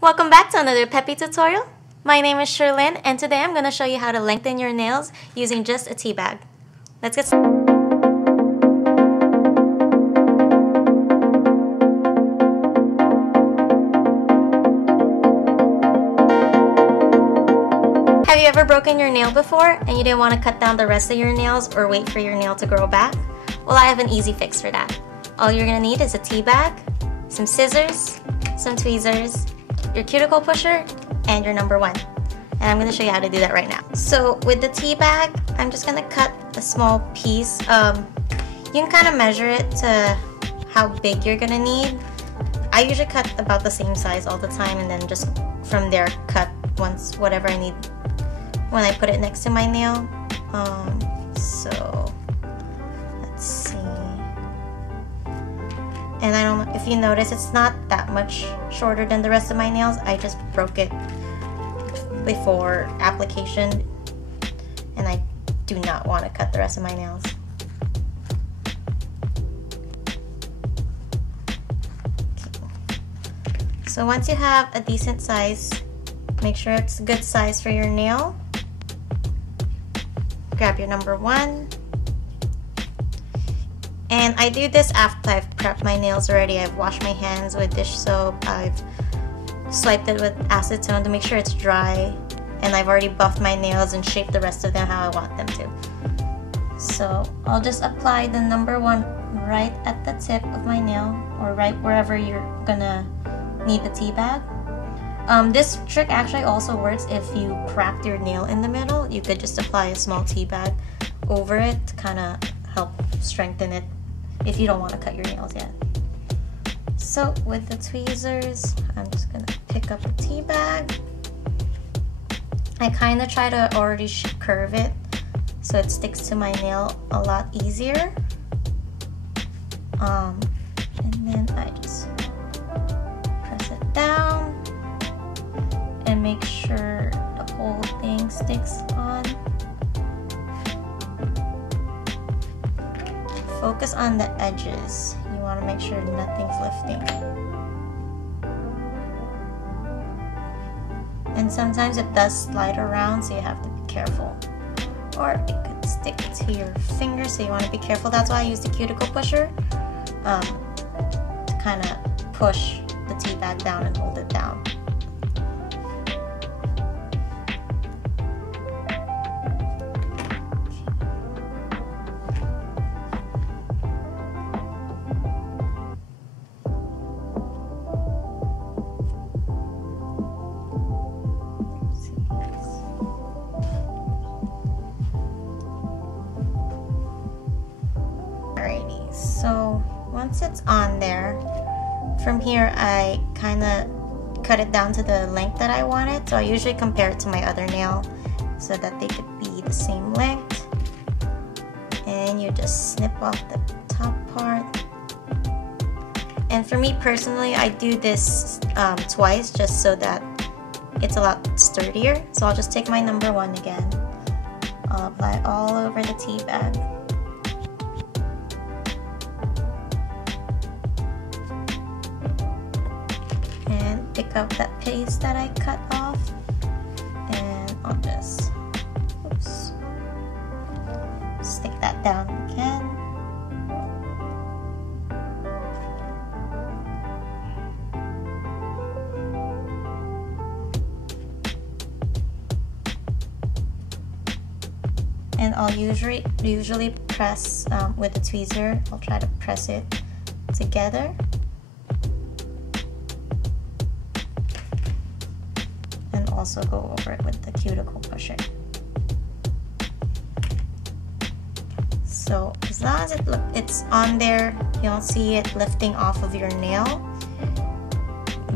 Welcome back to another Peppi tutorial. My name is Sherlyn and today I'm going to show you how to lengthen your nails using just a tea bag. Let's get started. Have you ever broken your nail before and you didn't want to cut down the rest of your nails or wait for your nail to grow back? Well, I have an easy fix for that. All you're going to need is a tea bag, some scissors, some tweezers, your cuticle pusher, and your number one. And I'm going to show you how to do that right now. So with the tea bag, I'm just going to cut a small piece. You can kind of measure it to how big you're going to need. I usually cut about the same size all the time and then just from there cut once whatever I need when I put it next to my nail. So let's see. And I don't know if you notice, it's not that much shorter than the rest of my nails. I just broke it before application and I do not want to cut the rest of my nails. Okay. So once you have a decent size, make sure it's a good size for your nail. Grab your number one. And I do this after I've prepped my nails already. I've washed my hands with dish soap. I've swiped it with acetone to make sure it's dry. And I've already buffed my nails and shaped the rest of them how I want them to. So I'll just apply the number one right at the tip of my nail or right wherever you're gonna need the tea bag. This trick actually also works if you cracked your nail in the middle. You could just apply a small tea bag over it to kind of help strengthen it if you don't want to cut your nails yet. So with the tweezers, I'm just gonna pick up a tea bag. I kind of try to already curve it so it sticks to my nail a lot easier. And then I just press it down and make sure the whole thing sticks on. Focus on the edges. You want to make sure nothing's lifting. And sometimes it does slide around, so you have to be careful. Or it could stick to your finger, so you want to be careful. That's why I use the cuticle pusher to kind of push the tea bag down and hold it down. So once it's on there, from here I kind of cut it down to the length that I want it. So I usually compare it to my other nail so that they could be the same length. And you just snip off the top part. And for me personally, I do this twice just so that it's a lot sturdier. So I'll just take my number one again. I'll apply all over the tea bag. Pick up that piece that I cut off and I'll just stick that down again. And I'll usually press with a tweezer. I'll try to press it together. Also go over it with the cuticle pusher. So as long as it's on there, you don't see it lifting off of your nail,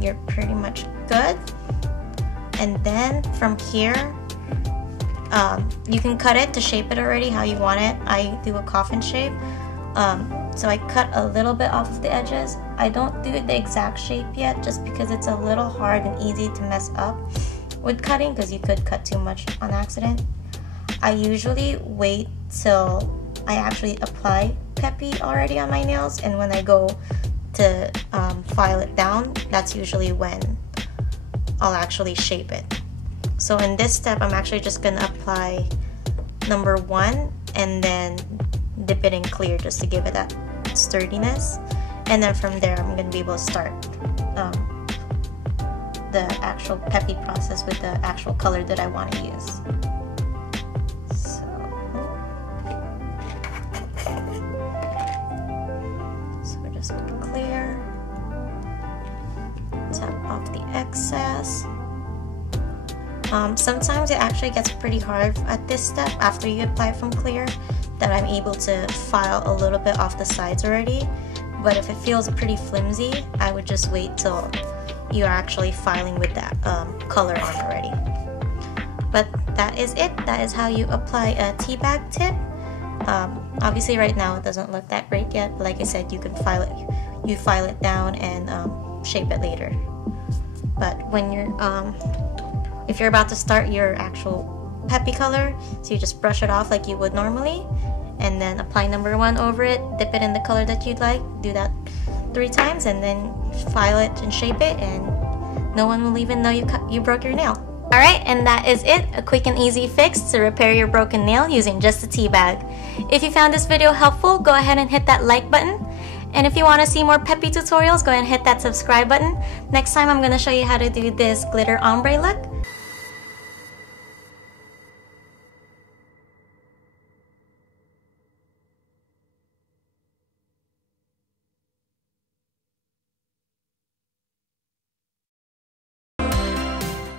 you're pretty much good. And then from here, you can cut it to shape it already how you want it. I do a coffin shape. So I cut a little bit off of the edges. I don't do the exact shape yet just because it's a little hard and easy to mess up with cutting because you could cut too much on accident. I usually wait till I actually apply Peppi already on my nails, and when I go to file it down, that's usually when I'll actually shape it. So in this step, I'm actually just gonna apply number 1 and then dip it in clear just to give it that sturdiness. And then from there, I'm gonna be able to start the actual Peppi process with the actual color that I want to use. So we're just gonna clear, tap off the excess. Sometimes it actually gets pretty hard at this step after you apply from clear, that I'm able to file a little bit off the sides already. But if it feels pretty flimsy, I would just wait till you're actually filing with that color on already. But that is it. That is how you apply a tea bag tip. Obviously right now it doesn't look that great yet, but like I said, you can file it down and shape it later. But when you're if you're about to start your actual Peppi color, so you just brush it off like you would normally, and then apply number 1 over it, dip it in the color that you'd like, do that 3 times, and then file it and shape it, and no one will even know you broke your nail. Alright, and that is it, a quick and easy fix to repair your broken nail using just a tea bag. If you found this video helpful, go ahead and hit that like button. And if you want to see more Peppi tutorials, go ahead and hit that subscribe button. Next time I'm going to show you how to do this glitter ombre look.